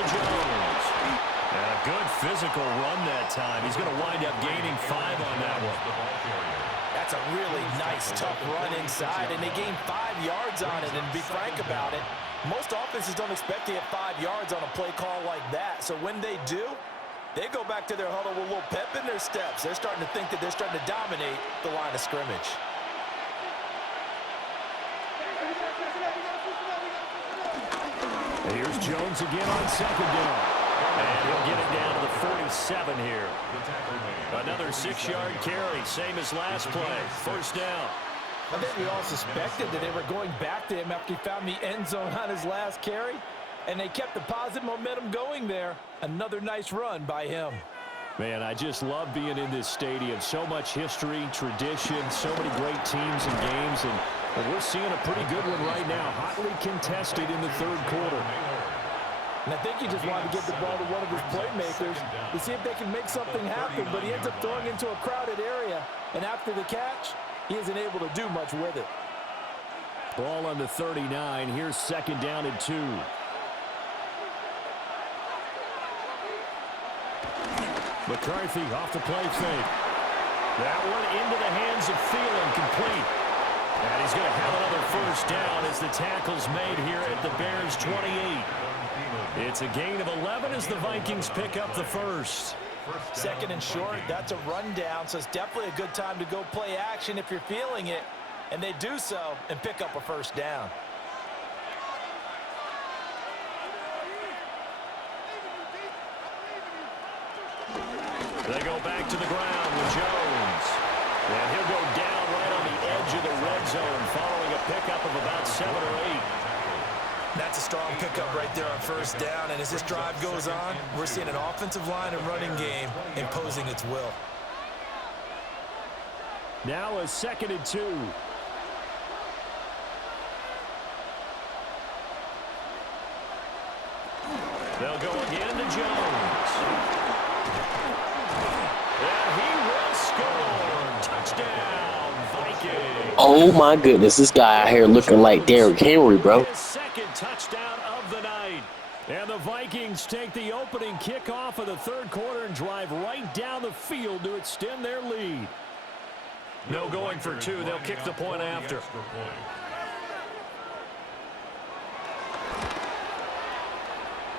by Jones. And a good physical run that time. He's going to wind up gaining 5 on that one. That's a really nice, tough run inside, and they gained 5 yards on it. And to be frank about it, most offenses don't expect to get 5 yards on a play call like that. So when they do, they go back to their huddle with a little pep in their steps. They're starting to think that they're starting to dominate the line of scrimmage. And here's Jones again on second down. And he'll get it down to the 47 here. Another 6-yard carry, same as last play. First down. I think we all suspected that they were going back to him after he found the end zone on his last carry. And they kept the positive momentum going there. Another nice run by him. Man, I just love being in this stadium. So much history, tradition, so many great teams and games. And we're seeing a pretty good one right now. Hotly contested in the third quarter. And I think he just wanted to get the ball to one of his playmakers to see if they can make something happen. But he ends up throwing into a crowded area. And after the catch, he isn't able to do much with it. Ball on the 39. Here's second down and 2. McCarthy off the play fake. That one into the hands of Thielen, complete. And he's going to have another first down as the tackle's made here at the Bears' 28. It's a gain of 11 as the Vikings pick up the first. Second and short, that's a rundown, so it's definitely a good time to go play action if you're feeling it. And they do so and pick up a first down. They go back to the ground with Jones. And he'll go down right on the edge of the red zone following a pickup of about 7 or 8. That's a strong pickup right there on first down. And as this drive goes on, we're seeing an offensive line and running game imposing its will. Now a second and 2. They'll go again to Jones. And he will score. Touchdown, Vikings. Oh, my goodness. This guy out here looking like Derrick Henry, bro. His second touchdown of the night. And the Vikings take the opening kickoff of the third quarter and drive right down the field to extend their lead. No going for 2. They'll kick the point after.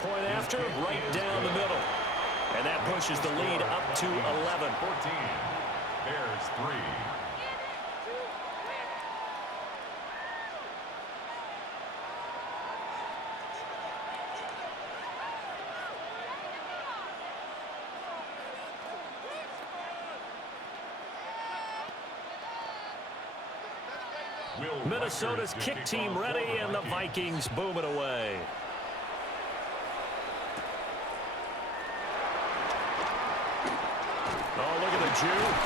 Point after, right down the middle. And that pushes the lead up to 11. 14. Bears 3. Minnesota's kick team ready, and the Vikings boom it away. Oh, look at the juke.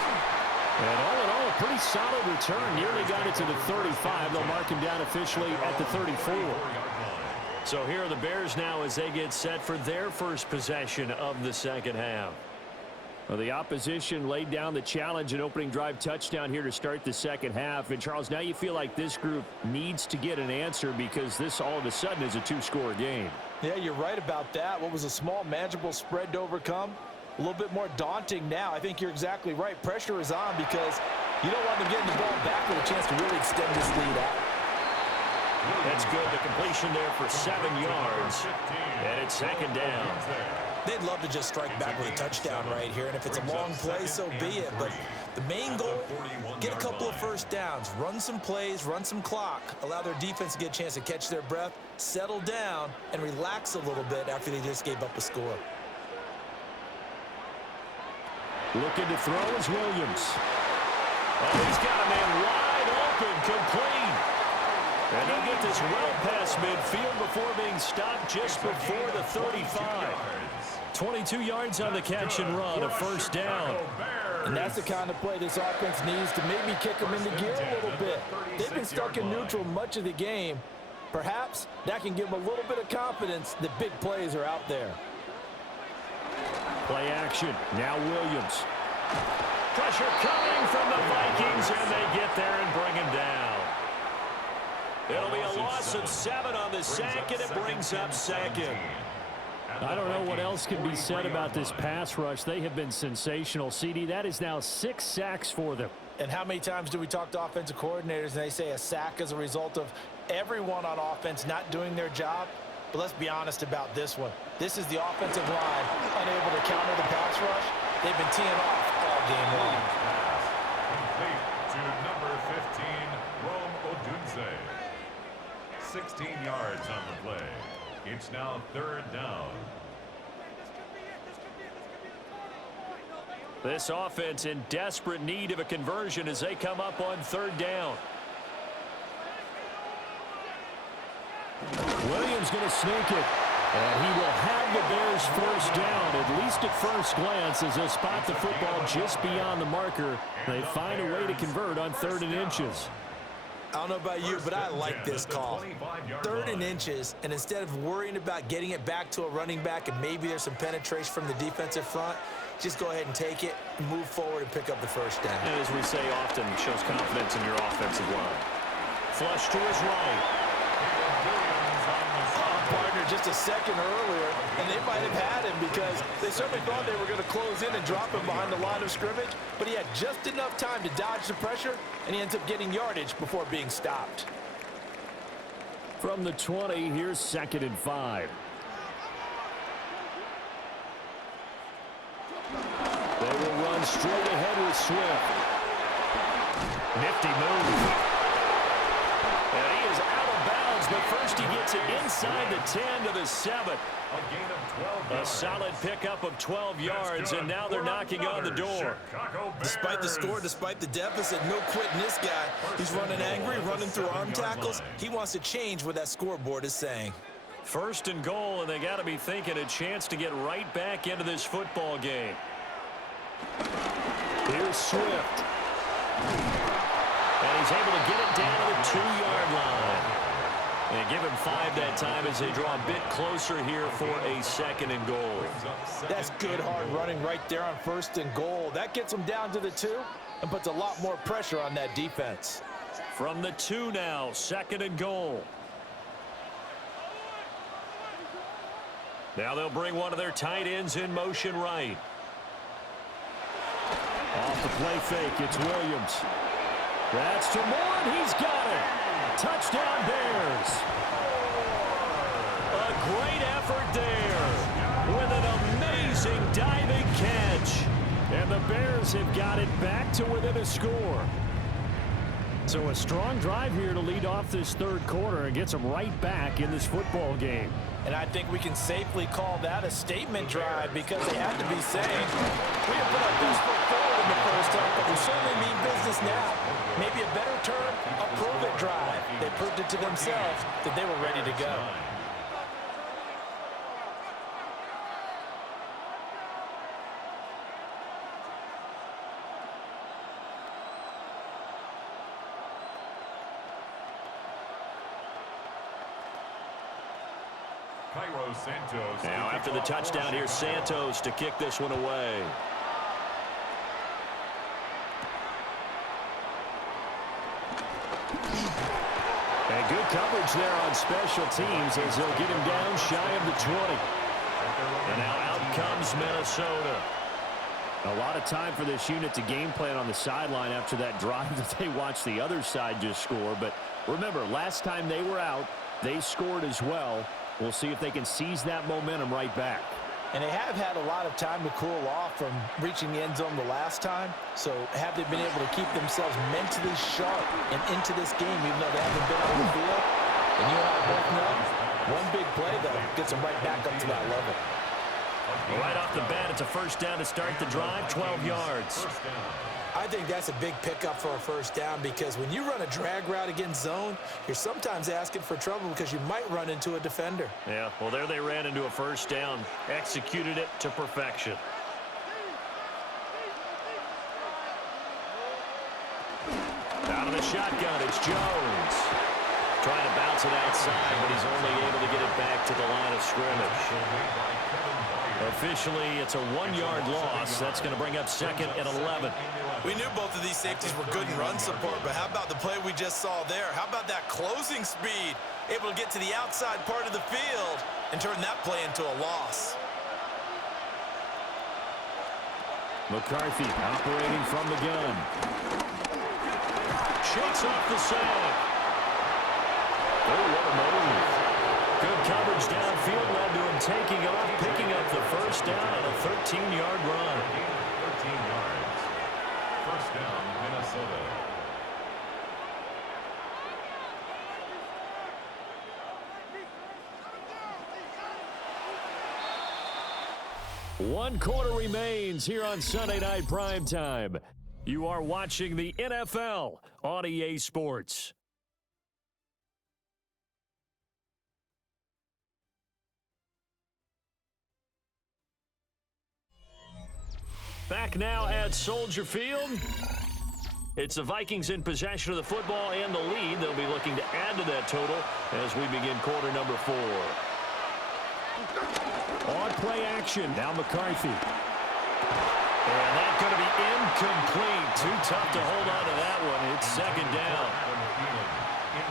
And all in all, a pretty solid return. Nearly got it to the 35. They'll mark him down officially at the 34. So here are the Bears now as they get set for their first possession of the second half. Well, the opposition laid down the challenge and opening drive touchdown here to start the second half. And, Charles, now you feel like this group needs to get an answer because this all of a sudden is a 2-score game. Yeah, you're right about that. What was a small, manageable spread to overcome, a little bit more daunting now. I think you're exactly right. Pressure is on because you don't want them getting the ball back with a chance to really extend this lead out. That's good. The completion there for 7 yards. And it's second down. They'd love to just strike back with a touchdown right here, and if it's a long play, so be it. But the main goal, get a couple of first downs, run some plays, run some clock, allow their defense to get a chance to catch their breath, settle down, and relax a little bit after they just gave up a score. Looking to throw is Williams. Oh, he's got a man wide open, complete. And he'll get this well past midfield before being stopped just before the 35. 22 yards on the catch and run, a first down. And that's the kind of play this offense needs to maybe kick them into gear a little bit. They've been stuck in neutral much of the game. Perhaps that can give them a little bit of confidence that big plays are out there. Play action. Now Williams. Pressure coming from the Vikings, and they get there and bring him down. It'll be a loss of 7 on the sack, and it brings up second. I don't know what else can be said about this pass rush. They have been sensational. CD, that is now 6 sacks for them. And how many times do we talk to offensive coordinators and they say a sack is a result of everyone on offense not doing their job? But let's be honest about this one. This is the offensive line unable to counter the pass rush. They've been teeing off all game long. Complete to number 15, Rome Odunze. 16 yards on the play. It's now 3rd down. This offense in desperate need of a conversion as they come up on 3rd down. Williams going to sneak it. And he will have the Bears first down, at least at first glance, as they'll spot the football just beyond the marker. They find a way to convert on 3rd and inches. I don't know about you, but I like this call. 3rd and inches, and instead of worrying about getting it back to a running back and maybe there's some penetration from the defensive front, just go ahead and take it, move forward, and pick up the first down. And as we say often, shows confidence in your offensive line. Flush to his right. Partner just a second earlier, and they might have had him because they certainly thought they were going to close in and drop him behind the line of scrimmage, but he had just enough time to dodge the pressure, and he ends up getting yardage before being stopped. From the 20, here's 2nd and 5. They will run straight ahead with Swift. Nifty move. And he is out of bounds, but first he gets it inside the 10 to the 7. A gain of 12 yards. A solid pickup of 12 yards, and now they're knocking on the door. Despite the score, despite the deficit, no quitting this guy. He's running angry, running through arm tackles. He wants to change what that scoreboard is saying. 1st and goal, and they got to be thinking a chance to get right back into this football game. Here's Swift. And he's able to get it down to the 2-yard line. And give him 5 that time as they draw a bit closer here for a 2nd and goal. That's good hard running right there on 1st and goal. That gets them down to the 2 and puts a lot more pressure on that defense. From the 2 now, 2nd and goal. Now they'll bring one of their tight ends in motion right. Off the play fake, it's Williams. That's to Moore, and he's got it. Touchdown Bears. A great effort there with an amazing diving catch. And the Bears have got it back to within a score. So a strong drive here to lead off this 3rd quarter and gets them right back in this football game. And I think we can safely call that a statement drive because they had to be saying, we have put our best foot forward in the first half, but we certainly mean business now. Maybe a better term, a prove-it drive. They proved it to themselves that they were ready to go. Now after the touchdown, here's Santos to kick this one away. And good coverage there on special teams as they'll get him down shy of the 20. And now out comes Minnesota. A lot of time for this unit to game plan on the sideline after that drive that they watched the other side just score. But remember, last time they were out, they scored as well. We'll see if they can seize that momentum right back. And they have had a lot of time to cool off from reaching the end zone the last time. So have they been able to keep themselves mentally sharp and into this game even though they haven't been on the field? And you and I both know, one big play, though, gets them right back up to that level. Right off the bat, it's a first down to start the drive, 12 yards. I think that's a big pickup for a first down because when you run a drag route against zone, you're sometimes asking for trouble because you might run into a defender. Yeah, well, there they ran into a first down, executed it to perfection. Out of the shotgun, it's Jones. Trying to bounce it outside, but he's only able to get it back to the line of scrimmage. Officially, it's a 1-yard loss. That's going to bring up 2nd and 11. We knew both of these safeties were good in run support, but how about the play we just saw there? How about that closing speed? Able to get to the outside part of the field and turn that play into a loss. McCarthy operating from the gun. Shakes off the side. Oh, what a move. Good coverage downfield led to him taking off, picking up the first down on a 13-yard run. 13 yards. First down, Minnesota. One quarter remains here on Sunday Night Primetime. You are watching the NFL on EA Sports. Back now at Soldier Field. It's the Vikings in possession of the football and the lead. They'll be looking to add to that total as we begin quarter number 4. On play action, now McCarthy. And that's going to be incomplete. Too tough to hold on to that one. It's second down.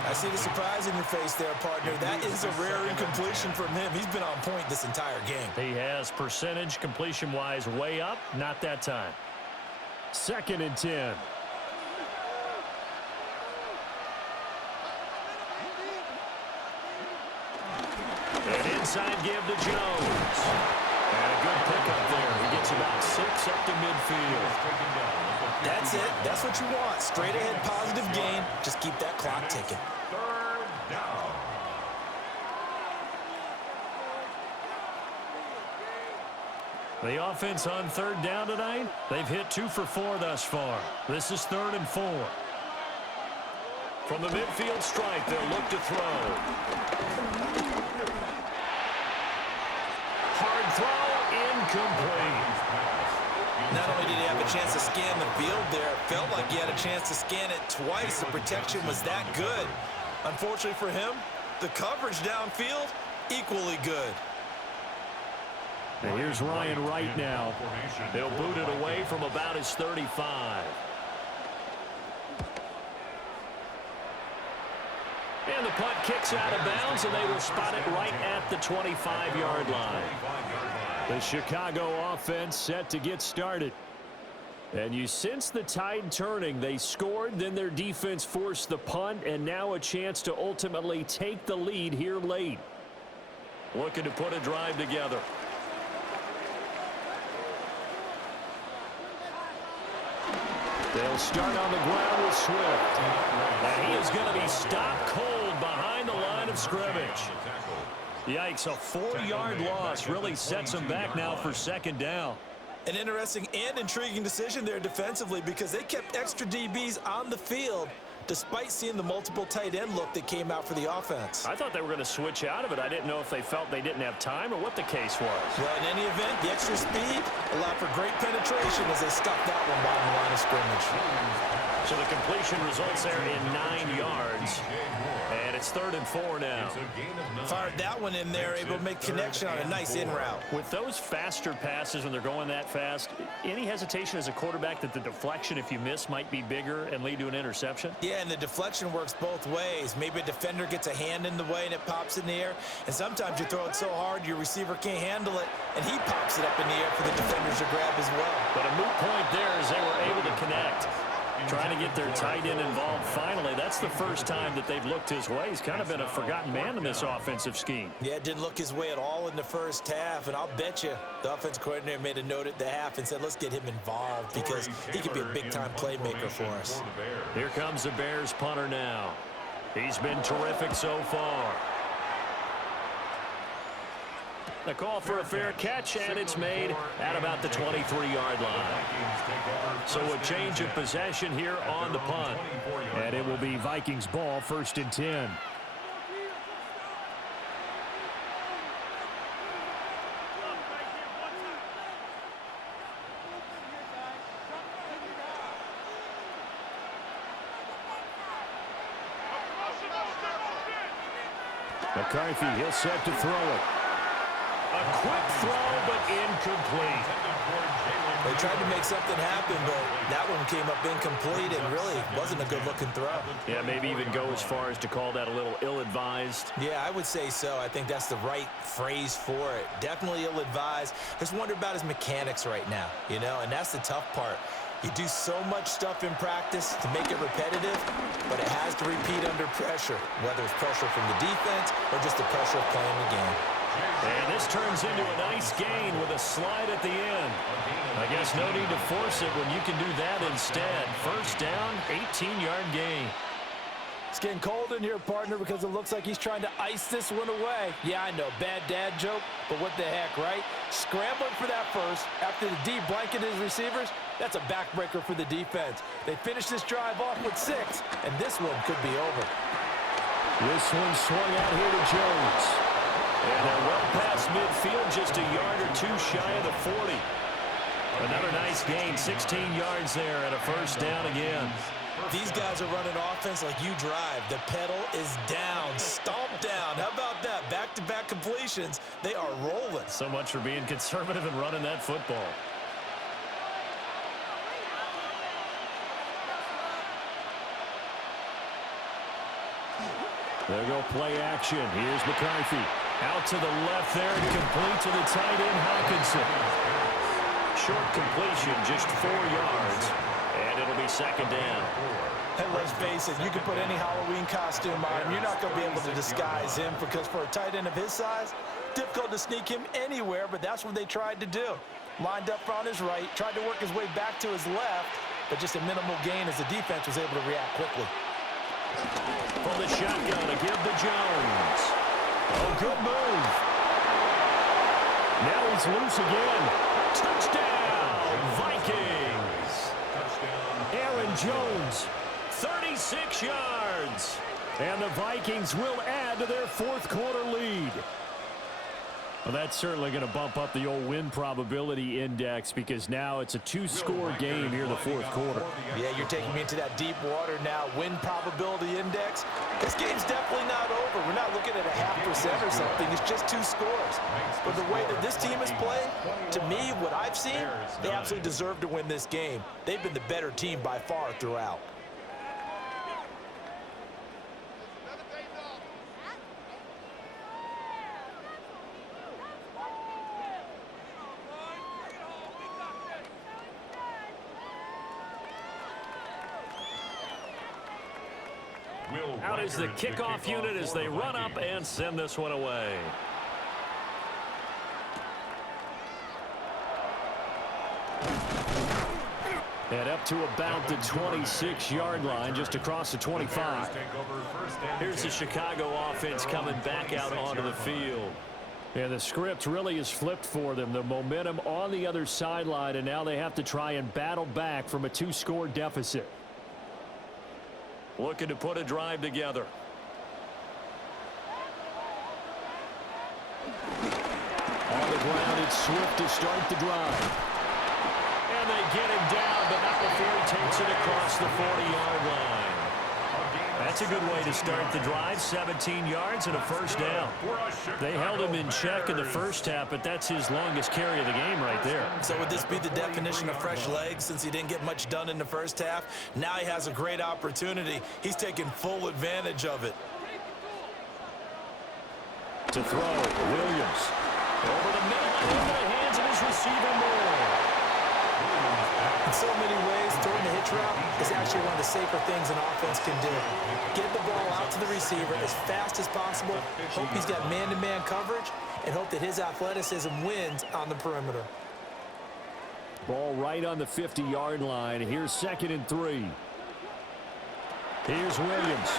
I see the surprise in your face there, partner. That is a rare incompletion from him. He's been on point this entire game. He has percentage completion-wise way up. Not that time. Second and 10. An inside give to Jones. And a good pickup there. He gets about 6 up to midfield. That's it. That's what you want. Straight ahead positive gain. Just keep that clock ticking. Third down. The offense on third down tonight, they've hit 2 for 4 thus far. This is 3rd and 4. From the midfield strike, they'll look to throw. Hard throw, incomplete. Not only did he have a chance to scan the field there, it felt like he had a chance to scan it twice. The protection was that good. Unfortunately for him, the coverage downfield, equally good. And here's Ryan Wright now. They'll boot it away from about his 35. And the punt kicks out of bounds, and they will spot it right at the 25-yard line. The Chicago offense set to get started. And you sense the tide turning. They scored, then their defense forced the punt, and now a chance to ultimately take the lead here late. Looking to put a drive together. They'll start on the ground with Swift. And he is going to be stopped cold behind the line of scrimmage. Yikes, a 4-yard loss really sets them back now for second down. An interesting and intriguing decision there defensively because they kept extra DBs on the field despite seeing the multiple tight end look that came out for the offense. I thought they were going to switch out of it. I didn't know if they felt they didn't have time or what the case was. Well, in any event, the extra speed allowed for great penetration as they stuffed that one behind the line of scrimmage. So the completion results there in 9 yards. And it's 3rd and 4 now. Fired that one in there, able to make connection on a nice in route. With those faster passes when they're going that fast, any hesitation as a quarterback that the deflection, if you miss, might be bigger and lead to an interception? Yeah, and the deflection works both ways. Maybe a defender gets a hand in the way and it pops in the air. And sometimes you throw it so hard your receiver can't handle it, and he pops it up in the air for the defenders to grab as well. But a moot point there as they were able to connect. Trying to get their tight end involved finally. That's the first time that they've looked his way. He's kind of been a forgotten man in this offensive scheme. Yeah, it didn't look his way at all in the first half, and I'll bet you the offense coordinator made a note at the half and said, let's get him involved because he could be a big-time playmaker for us. Here comes the Bears punter now. He's been terrific so far. The call for a fair catch, and it's made at about the 23-yard line. So a change of possession here on the punt. And it will be Vikings ball, 1st and 10. McCarthy, he'll set to throw it. A quick throw, but incomplete. They tried to make something happen, but that one came up incomplete and really wasn't a good-looking throw. Yeah, maybe even go as far as to call that a little ill-advised. Yeah, I would say so. I think that's the right phrase for it. Definitely ill-advised. Just wonder about his mechanics right now, you know, and that's the tough part. You do so much stuff in practice to make it repetitive, but it has to repeat under pressure, whether it's pressure from the defense or just the pressure of playing the game. And this turns into a nice gain with a slide at the end. I guess no need to force it when you can do that instead. First down, 18-yard gain. It's getting cold in here, partner, because it looks like he's trying to ice this one away. Yeah, I know, bad dad joke, but what the heck, right? Scrambling for that first after the D blanketed his receivers, that's a backbreaker for the defense. They finish this drive off with 6, and this one could be over. This one swung out here to Jones. And they're well past midfield, just a yard or two shy of the 40. Another nice gain, 16 yards there, and a first down again. These guys are running offense like you drive. The pedal is down, stomp down. How about that? Back-to-back completions. They are rolling. So much for being conservative and running that football. There go play action. Here's McCarthy. Out to the left there, complete to the tight end, Hawkinson. Short completion, just 4 yards, and it'll be second down. And let's face it, you can put any Halloween costume on him. You're not going to be able to disguise him because for a tight end of his size, difficult to sneak him anywhere, but that's what they tried to do. Lined up on his right, tried to work his way back to his left, but just a minimal gain as the defense was able to react quickly. From the shotgun to give to Jones. Oh, good move. Now he's loose again. Touchdown, Vikings. Touchdown. Aaron Jones, 36 yards. And the Vikings will add to their fourth quarter lead. Well, that's certainly going to bump up the old win probability index because now it's a 2-score game here in the fourth quarter. Yeah, you're taking me into that deep water now. Win probability index. This game's definitely not over. We're not looking at a 0.5% or something. It's just 2 scores. But the way that this team is playing, to me, what I've seen, they absolutely deserve to win this game. They've been the better team by far throughout. Out is the kickoff unit as they run up and send this one away. And up to about the 26-yard line, just across the 25. Here's the Chicago offense coming back out onto the field. And the script really is flipped for them. The momentum on the other sideline, and now they have to try and battle back from a 2-score deficit. Looking to put a drive together. On the ground, it's Swift to start the drive. And they get him down, but not before he takes it across the 40-yard line. That's a good way to start the drive. 17 yards and a first down. They held him in check in the first half, but that's his longest carry of the game right there. So would this be the definition of fresh legs since he didn't get much done in the first half? Now he has a great opportunity. He's taking full advantage of it. To throw, Williams. Over the middle, into the hands of his receiver, Moore. In so many ways, throwing the hitch route is actually one of the safer things an offense can do. Get the ball out to the receiver as fast as possible, hope he's got man-to-man coverage, and hope that his athleticism wins on the perimeter. Ball right on the 50-yard line. Here's 2nd and 3. Here's Williams.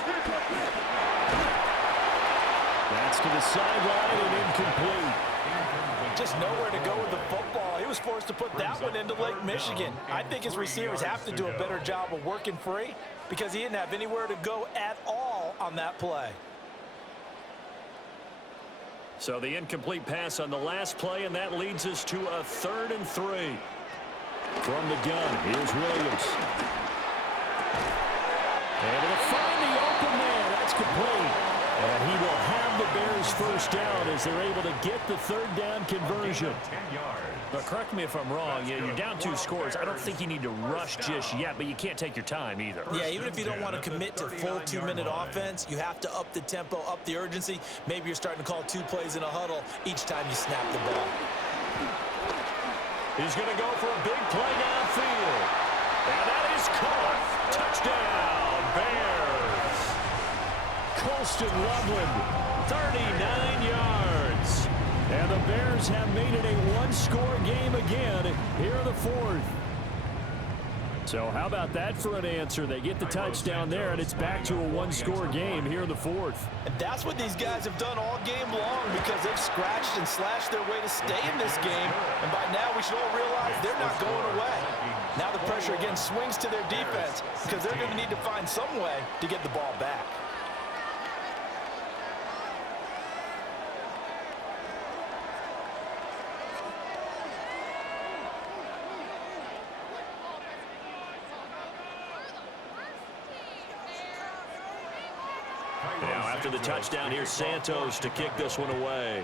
That's to the sideline and incomplete. Just nowhere to go with the football. He was forced to put that one into Lake Michigan. I think his receivers have to do a better job of working free because he didn't have anywhere to go at all on that play. So the incomplete pass on the last play, and that leads us to a 3rd and 3. From the gun, here's Williams. Able to find the open man. That's complete. And he will have the Bears first down as they're able to get the third down conversion. 10 yards. But correct me if I'm wrong. You're down 2 scores. I don't think you need to rush just yet, but you can't take your time either. Yeah, even if you don't want to commit to full 2-minute offense, you have to up the tempo, up the urgency. Maybe you're starting to call 2 plays in a huddle each time you snap the ball. He's going to go for a big play downfield. And that is caught. Touchdown, Bears. Colston Loveland, 39 yards. And the Bears have made it a one-score game again here in the fourth. So how about that for an answer? They get the touchdown there, and it's back to a one-score game here in the fourth. And that's what these guys have done all game long because they've scratched and slashed their way to stay in this game. And by now, we should all realize they're not going away. Now the pressure again swings to their defense because they're going to need to find some way to get the ball back. Now after the touchdown, here's Santos to kick this one away.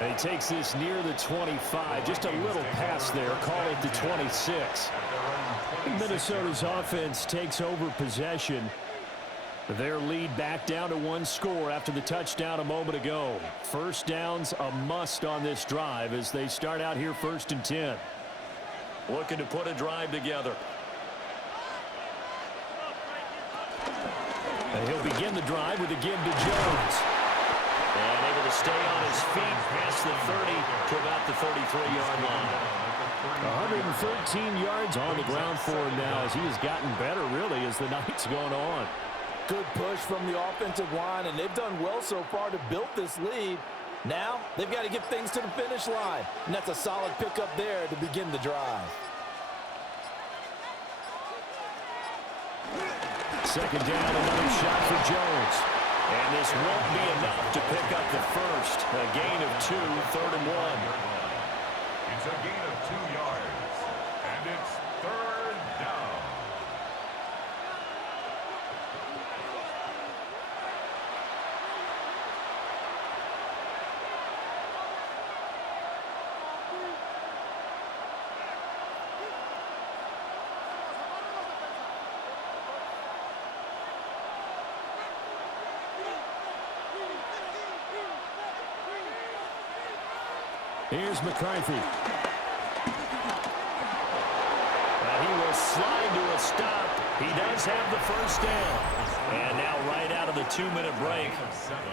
And he takes this near the 25. Just a little pass there. Call it the 26. Minnesota's offense takes over possession. Their lead back down to 1 score after the touchdown a moment ago. First down's a must on this drive as they start out here 1st and 10. Looking to put a drive together. And he'll begin the drive with a give to Jones. And able to stay on his feet past the 30 to about the 33-yard line. 113 yards on the ground for him now as he has gotten better, really, as the night's gone on. Good push from the offensive line, and they've done well so far to build this lead. Now, they've got to get things to the finish line, and that's a solid pickup there to begin the drive. Second down, another shot for Jones. And this won't be enough to pick up the first. A gain of 2, 3rd and 1. It's a gain of 2 yards, and it's 3rd down. Here's McCarthy. And he will slide to a stop. He does have the first down. And now right out of the 2-minute break,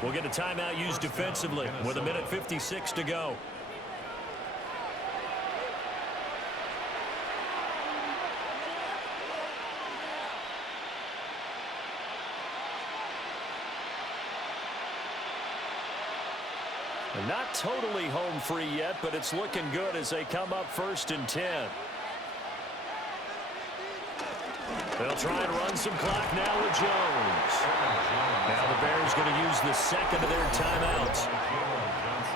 we'll get a timeout used defensively with 1:56 to go. Not totally home free yet, but it's looking good as they come up 1st and 10. They'll try and run some clock now with Jones. Now the Bears going to use the second of their timeouts.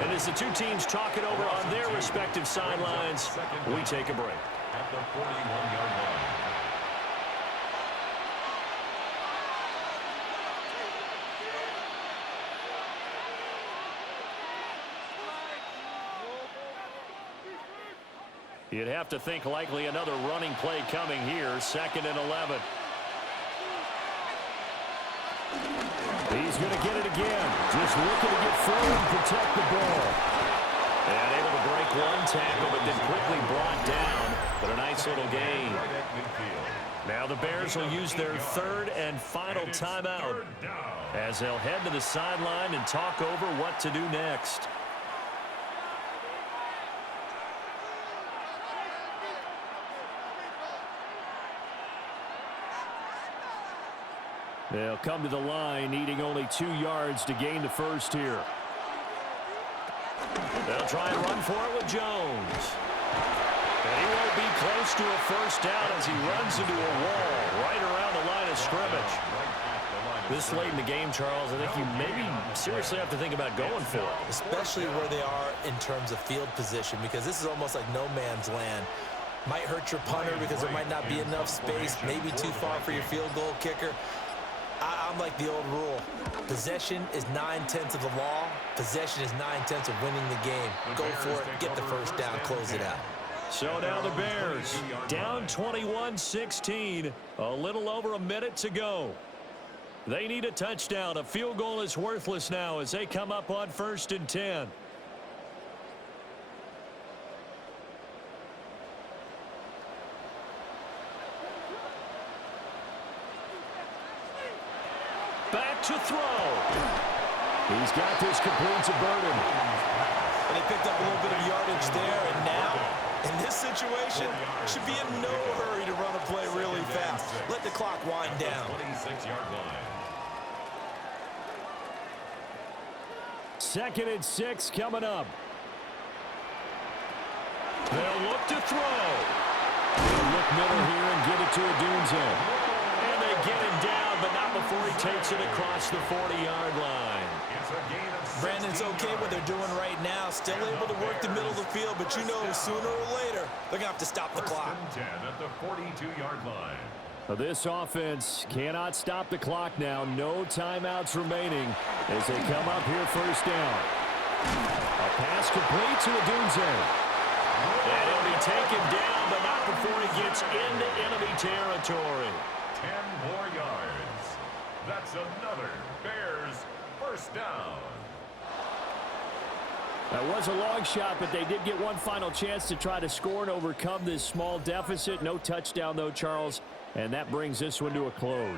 And as the two teams talk it over on their respective sidelines, we take a break. At the 41-yard line. You'd have to think likely another running play coming here, 2nd and 11. He's going to get it again. Just looking to get forward and protect the ball. And able to break one tackle, but then quickly brought down. But a nice little gain. Now the Bears will use their 3rd and final timeout as they'll head to the sideline and talk over what to do next. They'll come to the line, needing only 2 yards to gain the first here. They'll try and run for it with Jones. And he won't be close to a first down as he runs into a wall right around the line of scrimmage. This late in the game, Charles, I think you maybe seriously have to think about going for it. Especially where they are in terms of field position, because this is almost like no man's land. Might hurt your punter because there might not be enough space, maybe too far for your field goal kicker. I'm like the old rule. Possession is 9/10 of the law. Possession is 9/10 of winning the game. Go for it, get the first down, close it out. So now the Bears down 21-16, a little over a minute to go. They need a touchdown. A field goal is worthless now as they come up on 1st and 10. Back to throw. He's got this complete to Burden. And he picked up a little bit of yardage there, and now, in this situation, should be in no hurry to run a play really fast. Let the clock wind down. 26-yard line. 2nd and 6 coming up. They'll look to throw. They'll look middle here and get it to Odunze. And they get him down, but not before he takes it across the 40-yard line. Brandon's okay what they're doing right now. Still able to work the middle of the field, but you know sooner or later they're going to have to stop the clock. 1st and 10 at the 42-yard line. This offense cannot stop the clock now. No timeouts remaining as they come up here 1st down. A pass complete to Odunze. And he'll be taken down, but not before he gets into enemy territory. 10 more yards. That's another Bears 1st down. That was a long shot, but they did get one final chance to try to score and overcome this small deficit. No touchdown, though, Charles, and that brings this one to a close.